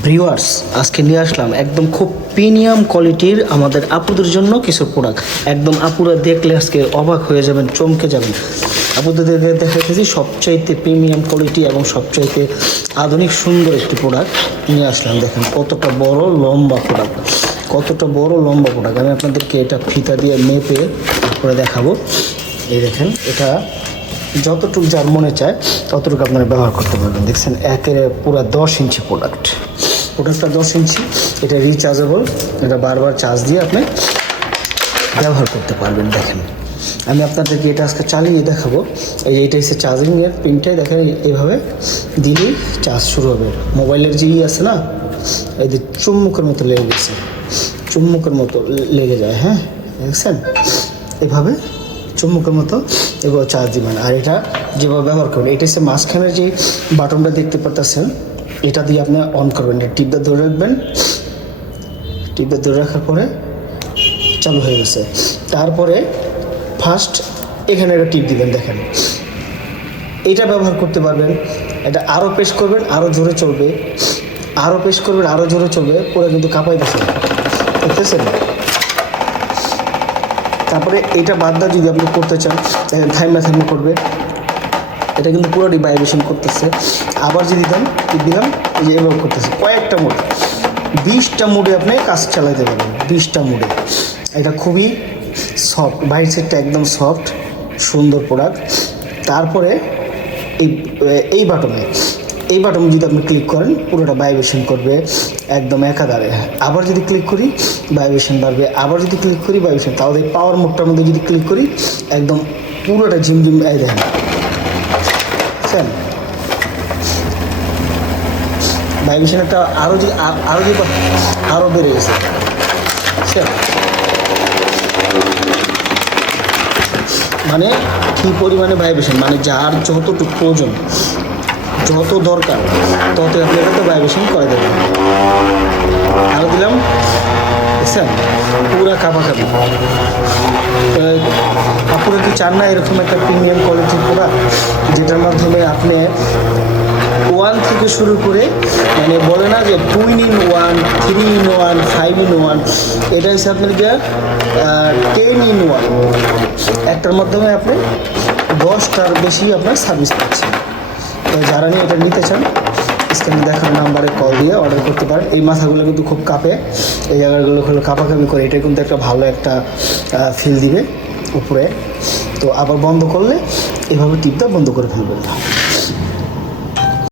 Viewers, আজকে নিয়ে আসলাম একদম খুব প্রিমিয়াম কোয়ালিটির আমাদের আপুদের জন্য কিছু প্রোডাক্ট। একদম আপুরা দেখলে আজকে অবাক হয়ে যাবেন, চমকে যাবেন। আপুদের দেখাতেছি সবচাইতে প্রিমিয়াম কোয়ালিটি এবং সবচাইতে আধুনিক সুন্দর একটি প্রোডাক্ট নিয়ে আসলাম। দেখেন কতটা বড় লম্বা প্রোডাক্ট, কতটা বড় লম্বা প্রোডাক্ট। আমি আপনাদেরকে এটা ফিতা দিয়ে মেপে করে দেখাবো। এই দেখেন, এটা যতটুকু যার মনে চায় ততটুকু আপনারা ব্যবহার করতে পারবেন। দেখছেন একের পুরো 10 ইঞ্চি প্রোডাক্টটা 10 ইঞ্চি। এটা রিচার্জেবল, এটা বারবার চার্জ দিয়ে আপনি ব্যবহার করতে পারবেন। দেখেন আমি আপনাদেরকে এটা আজকে চালিয়ে দেখাবো। এইটা হচ্ছে চার্জিংয়ের পিনটাই, দেখেন এইভাবে দিলেই চার্জ শুরু হবে। মোবাইলের যে আছে না, এই যে চুম্বকের মতো লেগে গেছে, চুম্বকের মতো লেগে যায়। হ্যাঁ দেখছেন, এভাবে চুম্বকের মতো এবার চার্জ দিবেন। আর এটা যেভাবে ব্যবহার করবেন, এটা হচ্ছে মাঝখানের যে বাটনটা দেখতে পাচ্ছেন, এটা দিয়ে আপনি অন করবেন। এটা টিপটা ধরে রাখবেন, টিপটা ধরে রাখার পরে চালু হয়ে গেছে। তারপরে ফার্স্ট এখানে একটা টিপ দিবেন। দেখেন এটা ব্যবহার করতে পারবেন। এটা আরও প্রেস করবেন, আরও জোরে চলবে, আরও প্রেস করবেন, আরও জোরে চলবে, পুরো কিন্তু কাঁপাইতেছে, দেখতেছেন। তারপরে এটা বাদ দিয়ে যদি আপনি করতে চান, থাইমা করবে, এটা কিন্তু পুরোটি ভাইব্রেশন করতেছে। আবার যদি দেন দিলাম, এই যে এভাবে করতেছে। কয়েকটা মোড, 20টা মোডে আপনি কাজ চালাতে পারবেন, 20টা মোডে। এটা খুবই সফট, বাইরের সাইডটা একদম সফট সুন্দর প্রোডাক্ট। তারপরে এই বাটনে যদি আপনি ক্লিক করেন, পুরোটা ভাইব্রেশন করবে একদম একাধারে। আবার যদি ক্লিক করি ভাইব্রেশন বাড়বে, আবার যদি ক্লিক করি ভাইব্রেশন। তাহলে এই পাওয়ার মোডটার মধ্যে যদি ক্লিক করি একদম পুরোটা ঝিমঝিম। এই দেখেন ভাইব্রেশনটা আরও বেড়ে গেছে। মানে কী পরিমাণে ভাইব্রেশন, মানে যার যতটুকু প্রয়োজন, যত দরকার তত আপনি এটাতে ভাইব্রেশন করে দেবেন। আরও দিলাম, বুঝছেন, পুরা কাপাকাপি। আপনারা কি চান না এরকম একটা প্রিমিয়াম কোয়ালিটির প্রোডাক্ট, যেটার মাধ্যমে আপনি 1 থেকে শুরু করে, মানে বলে না যে 2 in 1, 3 in 1, 5 in 1, এটা হচ্ছে আপনার গিয়ে 10 in 1। একটার মাধ্যমে আপনি 10টার বেশি আপনার সার্ভিস পাচ্ছেন। যারা নিয়ে এটা নিতে চান, স্ক্রিনে দেখানো নাম্বারে কল দিয়ে অর্ডার করতে পারেন। এই মাথাগুলো কিন্তু খুব কাঁপে, এই জায়গাগুলো হলো কাঁপাকাঁপি করে, এটা কিন্তু একটা ভালো একটা ফিল দিবে উপরে। তো আবার বন্ধ করলে এভাবে টিপটা বন্ধ করে ফেলবেন না।